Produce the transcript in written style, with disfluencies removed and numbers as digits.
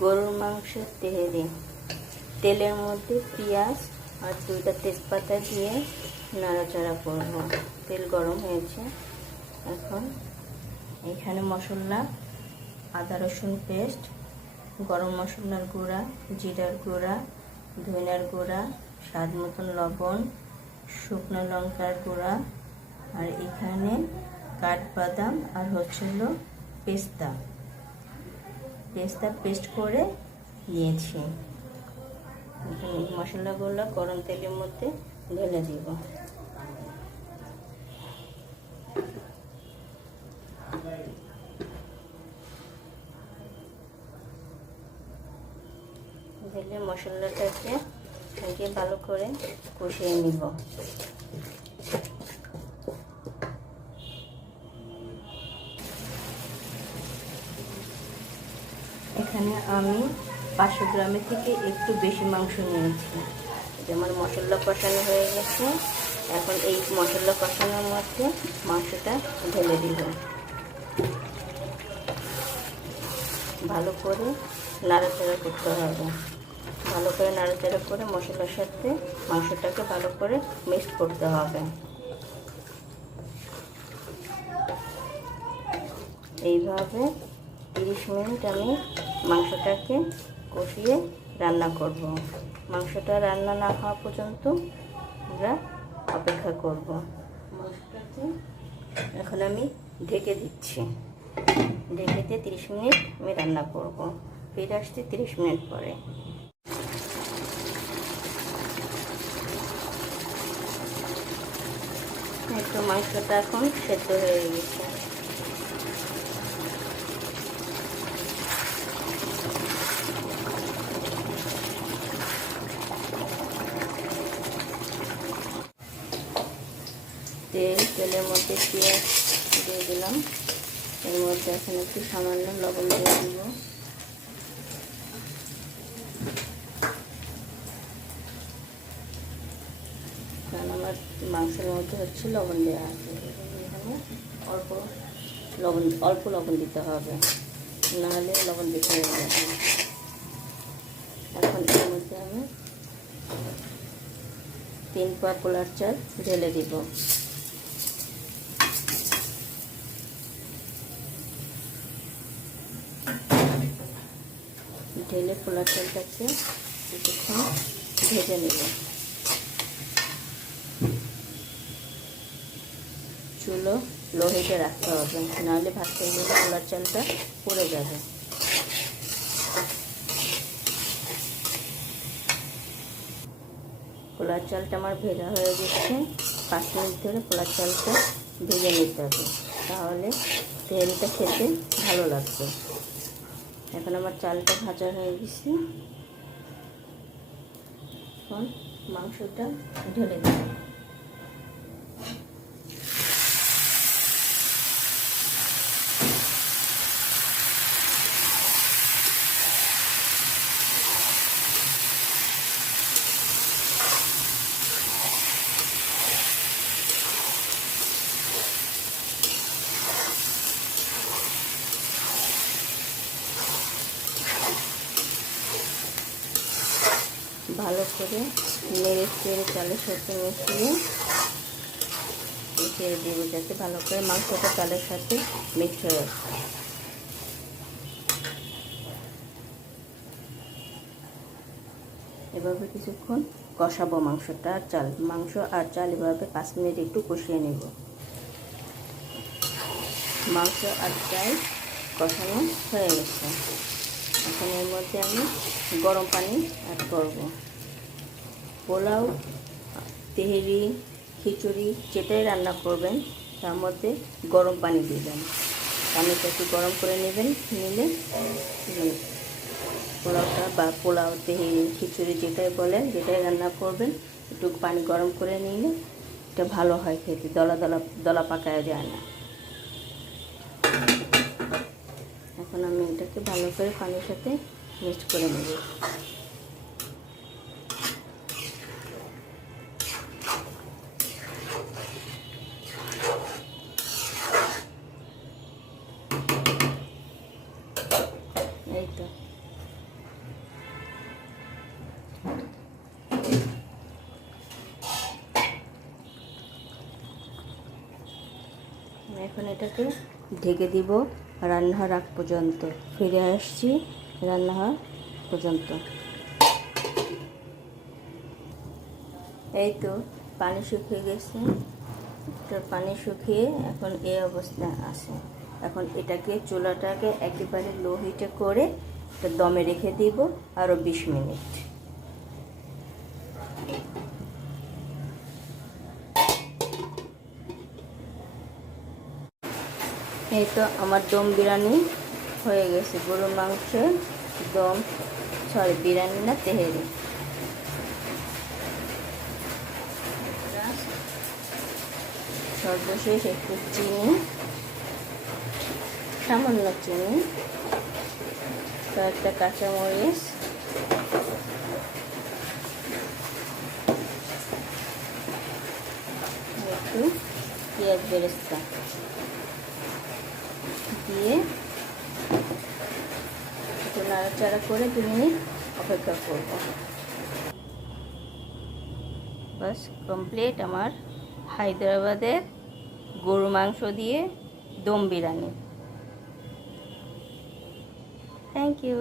গরুর মাংসের তেহেরি। তেলের মধ্যে পেঁয়াজ আর 2টা তেজপাতা দিয়ে নাড়াচাড়া করব। তেল গরম হয়েছে। এখন এখানে মশলা, আদা রসুন পেস্ট, গরম মশলার গুঁড়া, জিরার গুঁড়া, ধনিয়ার গুঁড়া, স্বাদ মতন লবণ, শুকনো লঙ্কার গুঁড়া, আর এখানে কাঠবাদাম আর হচ্ছিল পেস্তা পেস্ট করে নিয়েছি। মশলাগুলো গরম তেলের মধ্যে ঢেলে দিব। ঢেলে মশলাটাকে ভালো করে কষিয়ে নিব। এখানে আমি 500 গ্রামের থেকে একটু বেশি মাংস নিয়েছি। যেমন মশলা কষানো হয়ে গেছে, এখন এই মশলা কষানোর মধ্যে মাংসটা ঢেলে দিব। ভালো করে নাড়াচাড়া করতে হবে। ভালো করে নাড়াচাড়া করে মশলার সাথে মাংসটাকে ভালো করে মিক্স করতে হবে। এইভাবে 30 মিনিট আমি মাংসটাকে কষিয়ে রান্না করব। মাংসটা রান্না না হওয়া পর্যন্ত আমরা অপেক্ষা করব। মাংসটাকে এখন আমি ঢেকে দিচ্ছি। ঢেকে দিয়ে 30 মিনিট আমি রান্না করব। ফিরে আসছি 30 মিনিট পরে। একটু মাংসটা এখন সেদ্ধ হয়ে গেছে। তেলের মধ্যে পেঁয়াজ দিয়ে দিলাম। এর মধ্যে এখন একটু সামান্য লবণ দিয়ে দিব। কারণ আমার মাংসের মধ্যে হচ্ছে লবণ দেওয়া আছে, এখানে অল্প লবণ দিতে হবে, নাহলে লবণ বেশি হয়ে যাবে। এখন এর মধ্যে আমি 3 পা পোলার চাল ঢেলে দিব। ঢেলে পোলার চালটাকে কিছুক্ষণ ভেজে নেব। চুলো লো হিটে রাখতে হবে, নাহলে ভাত খেয়ে গেলে পোলার চালটা পুড়ে যাবে। পোলার চালটা আমার ভেজা হয়ে গেছে। 5 মিনিট ধরে পোলার চালটা ভেজে নিতে হবে, তাহলে তেলটা খেতে ভালো লাগবে। এখন আমার চালটা ভাজা হয়ে গেছে। এখন মাংসটা ঢেলে দেব। ভালো করে নেড়ে চেড়ে চালের সাথে মিশিয়ে দেব, যাতে ভালো করে মাংসটা চালের সাথে মিক্স হয়ে যায়। এভাবে কিছুক্ষণ কষাবো মাংসটা আর চাল। মাংস আর চাল এভাবে 5 মিনিট একটু কষিয়ে নেব। মাংস আর চাল কষানো হয়ে গেছে। এখন এর মধ্যে আমি গরম পানি অ্যাড করব। পোলাও, তেহেরি, খিচুড়ি যেটাই রান্না করবেন তার মধ্যে গরম পানি দিবেন। পানিটা একটু গরম করে নেবেন, নিলে পোলাওটা বা পোলাও, তেহেরি, খিচুড়ি যেটাই বলেন, যেটাই রান্না করবেন একটু পানি গরম করে নিলে এটা ভালো হয় খেতে, দলা পাকায় যায় না। এখন আমি এটাকে ভালো করে পানির সাথে মিক্স করে নেব। এই তো এটাকে ঢেকে দিব রান্না হওয়ার আগ পর্যন্ত। ফিরে আসছি রান্না হওয়ার পর্যন্ত। এই তো পানি শুকিয়ে গেছে, তো পানি শুকিয়ে এখন এই অবস্থা আছে। এখন এটাকে চুলাটাকে একেবারে লো হিটে করে এটা দমে রেখে দিব আরও 20 মিনিট। এই তো আমার দম বিরিয়ানি হয়ে গেছে, গরুর মাংসের দম, সরি বিরিয়ানি না, তেহেরি। সর্বশেষ একটু চিনি, সামান্য চিনি, কয়েকটা কাঁচামরিচ, একটু পেঁয়াজ বেরেস্তা দিয়ে একটু নাড়াচাড়া করে 2 মিনিট অপেক্ষা করব। বাস কমপ্লিট আমার হায়দ্রাবাদের গরু মাংস দিয়ে দম বিরিয়ানি। Thank you.